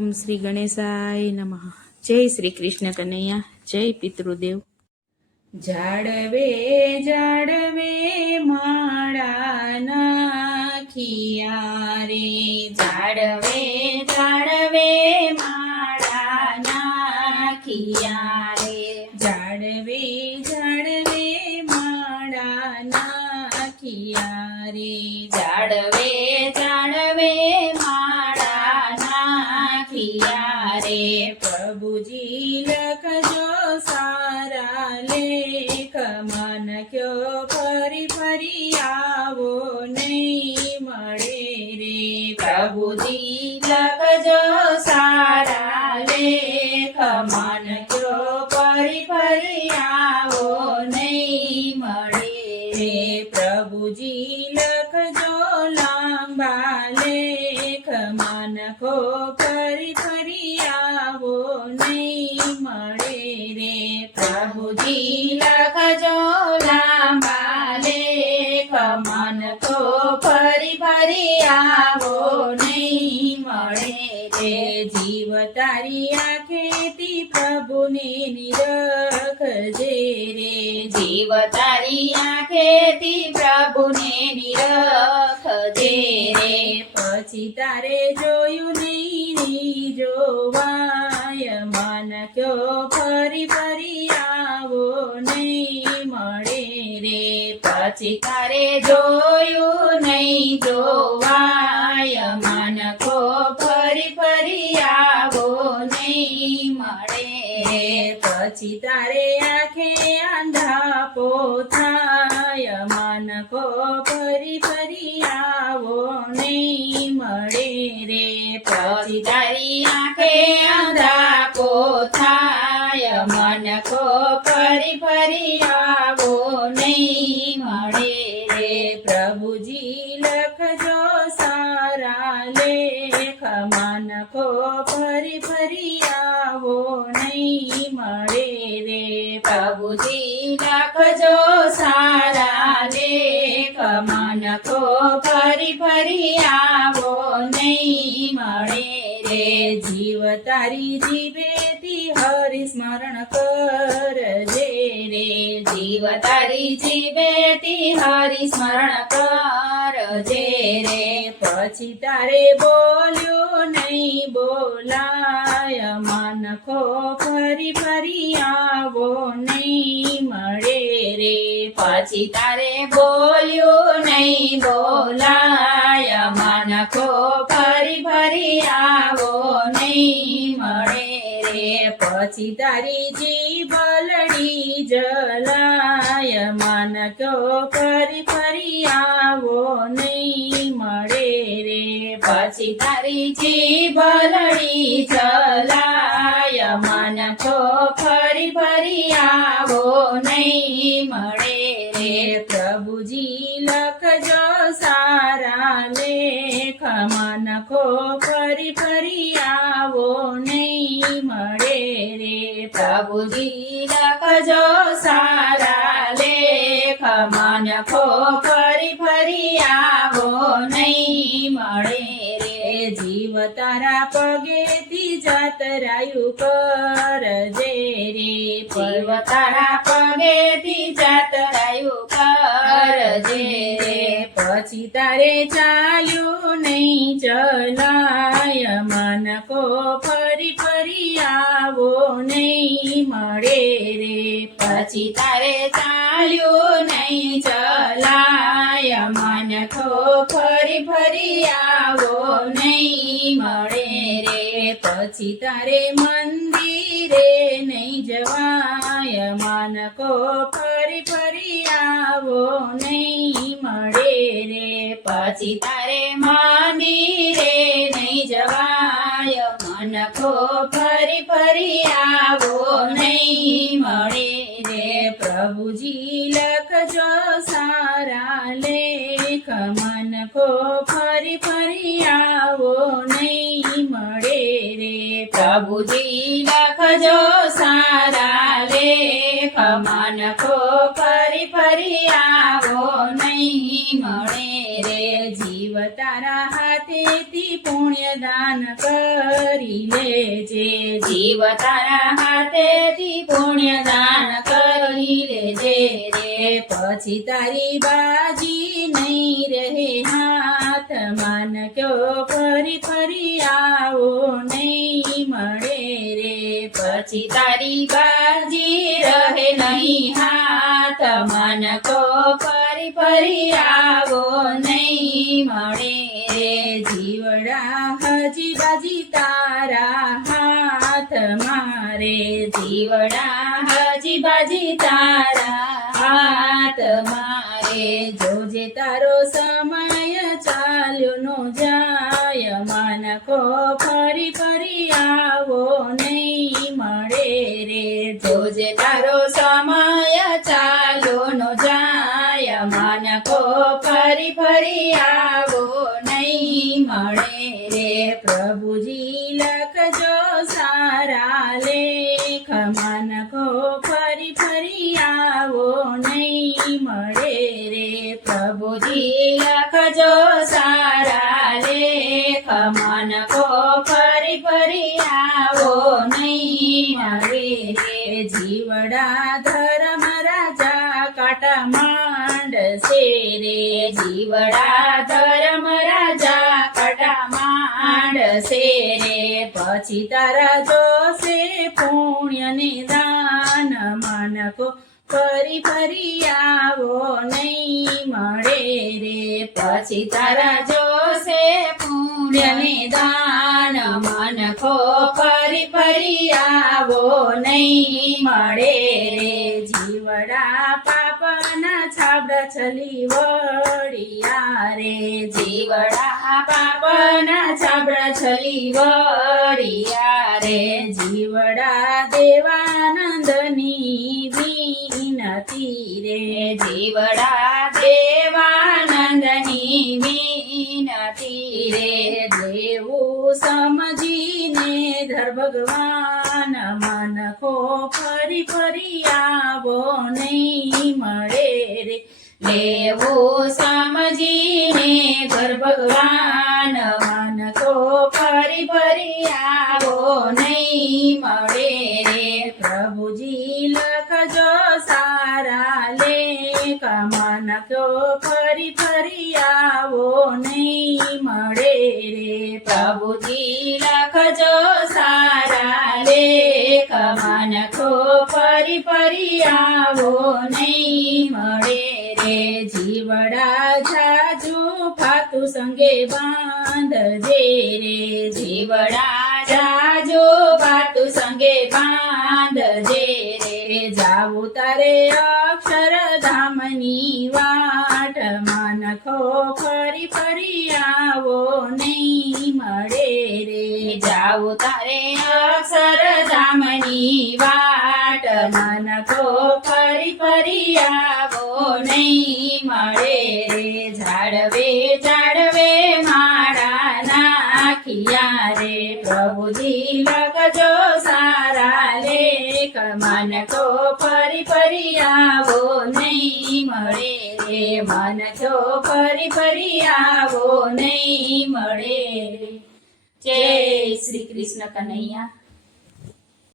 ઓમ શ્રી ગણેશાય નમઃ. જય શ્રી કૃષ્ણ કનૈયા, જય પિતૃદેવ. જાડવે જાડવે માળા નાખિયા રે, જાડવે જાડવે માળા નાખિયા રે, જાડવે જાડવે માળા નાખિયા રે, જાડવે જાડવે માળા નાખિયા રે. પ્રભુજી લખજો સારા લેખ, મન કયો ફરી ફરી આવો નહીં મળે રે. પ્રભુજી લખજો સારા લેખ, મન કયો ફરી ફરી આવો નહીં મળે રે. પ્રભુજી લખજો લાંબા લેખ, મન કો ફરી ફરી આવો નહીં મળે રે. પ્રભુજી લખજો લાંબા લેખ, મન કો ફરી ફરી આવો નહીં મળે રે. જીવ તારી આંખેથી પ્રભુને નિરખજે રે, જીવ તારી આંખેથી પ્રભુને નિરખજે રે. પછી તારે જોયું નહીં જોવાય, મન કયો ફરી ફરી આવો નહીં મળે રે. પછી તારે જોયું નહીં જોવાય, મન કો ફરી ફરી આવો નહીં મળે રે. પછી તારે આંખે આંધા પોથાય, મન કો ફરી ફરી આવો નહીં મળે રે. પછી તારી આંખે આંધા પોથાય, મન કો ફરી ફરી આવો નહીં મળે રે. પ્રભુજી લખજો સારા લેખ, મન કો ફરી ફરી આવો નહીં મળે રે. પ્રભુજી લખજો સારા લેખ, મન કો ફરી ફરી આવો નહીં મળે રે. જીવ તારી જીવેથી હરિ સ્મરણ કરજે રે, જીવ તારી જીવેથી હરિ સ્મરણ કરજે રે. પછી તારે બોલ્યું નહીં બોલાય, મન કો ફરી ફરી આવો નહીં મળે રે. પછી તારે બોલ્યું નહીં બોલાય, મન કો ફરી ફરી આવો નહીં મળે રે. પછી તારી જીભ લડી જલાય, મન કો ફરી ફરી આવો નહીં મળે રે. પછી તારી જીભ લડી જલાય, મન કો ફરી ફરી આવો નહીં મળે રે. પ્રભુજી લખજો સારા લેખ, મન કો ફરી ફરી આવો નહીં મળે રે. પ્રભુજી લખજો સારા લેખ, મન કો ફરી ફરી આવો નહીં મળે રે. જીવ તારા પગેથી જાતરાયું કરજે રે, જીવ તારા પગેથી જાતરાયું કરજે રે. પછી તારે ચાલ્યું નહીં ચલાય, મન કો ફરી ફરી આવો નહીં મળે રે. પછી તારે ચાલ્યું નહીં ચલાય, મન કો ફરી ફરી આવો નહીં મળે રે. પછી તારે મંદિરે નહીં જવાય, મન કો ફરી ફરી આવો નહીં મળે રે. પછી તારે મંદિરે નહીં જવાય, મન કો ફરી ફરી આવો નહીં મળે રે. પ્રભુજી લખજો સારા લેખ, મન કો ફરી ફરી આવો નહીં મળે રે. પ્રભુજી લખજો સારા લેખ, મન કો ફરી ફરી આવો નહીં મળે રે. જીવ તારા હાથે હાથેથી પુણ્ય દાન કરી લેજે. જીવ તારા હાથેથી પુણ્ય દાન કરી લેજે રે. પછી તારી બાજી નહીં રહે હાથમાં ન કયો ફરી ફરી આવો નહીં મળે રે. પછી તારી બાજી રહે નહીં હાથ મન કો ફરી ફરી આવો નહીં મળે રે. જીવડા હજી બાજી તારા હાથ મારે. જીવડા હજી બાજી તારા હાથ મારે. જોજે તારો સમય ચાલ્યો નો જાય મન કો ફરી ફરી આવો નહીં મળે રે. જોજે તારો સમય ચાલો નો જાય મન કો ફરી ફરી આવો નહીં મળે રે. પ્રભુજી લખજો સારા લેખ મન કો ફરી ફરી આવો નહીં મળે રે. પ્રભુજી લખજો સારા લેખ મન કો ફરી ફરી આવો નહીં મળે રે. જીવડા ધર્મ રાજા કાટા માંડશે રે. જીવડા ધર્મ રાજા કટા માંડશે રે. પછી તારા જોશે પુણ્ય ને દાન મન કો ફરી ફરી આવો નહીં મળે રે. પછી તારા જોશે પુણ્ય ને દાન મન ખો ફરી ફરી આવો નહીં મળે રે. જીવડા પાપના છાબડા છલી વળિયા રે. જીવડા પાપના છાબડા છલી વળિયા રે. જીવડા દેવાનંદની વિનતી રે. જીવડા દેવાનંદની વિનતી રે. દેવું સમજીને ધર ભગવાન મન કો ફરી ફરી આવો નહીં મળે રે. લેવું સમજીને ઘર ભગવાન મન કો ફરી ફરી આવો નહીં મળે રે. પ્રભુજી લખજો સારા લેખ મન કો ફરી ફરી આવો નહીં મળે રે. પ્રભુજી લખજો સારા લેખ મન કો ફરી ફરી આવો નહીં મળે રે. જીવડા જાજુ ફાતું સંગે બાંધજે રે. જીવડા જાજો બાતુ સંગે બાંધજે રે. જાવું તારે અક્ષરધામની વાટ મન કો ફરી ફરી આવો નહીં મળે રે. જાવું તારે અક્ષરધામની વાટ મન કો ફરી ફરી આવો નહીં મળે રે. જાડવે જાડવે માળા નાખિયા રે. પ્રભુજી લખજો સારા લેખ મન કો ફરી ફરી આવો નહીં મળે રે. મન કો ફરી ફરી આવો નહીં મળે રે. જય શ્રી કૃષ્ણ કનૈયા.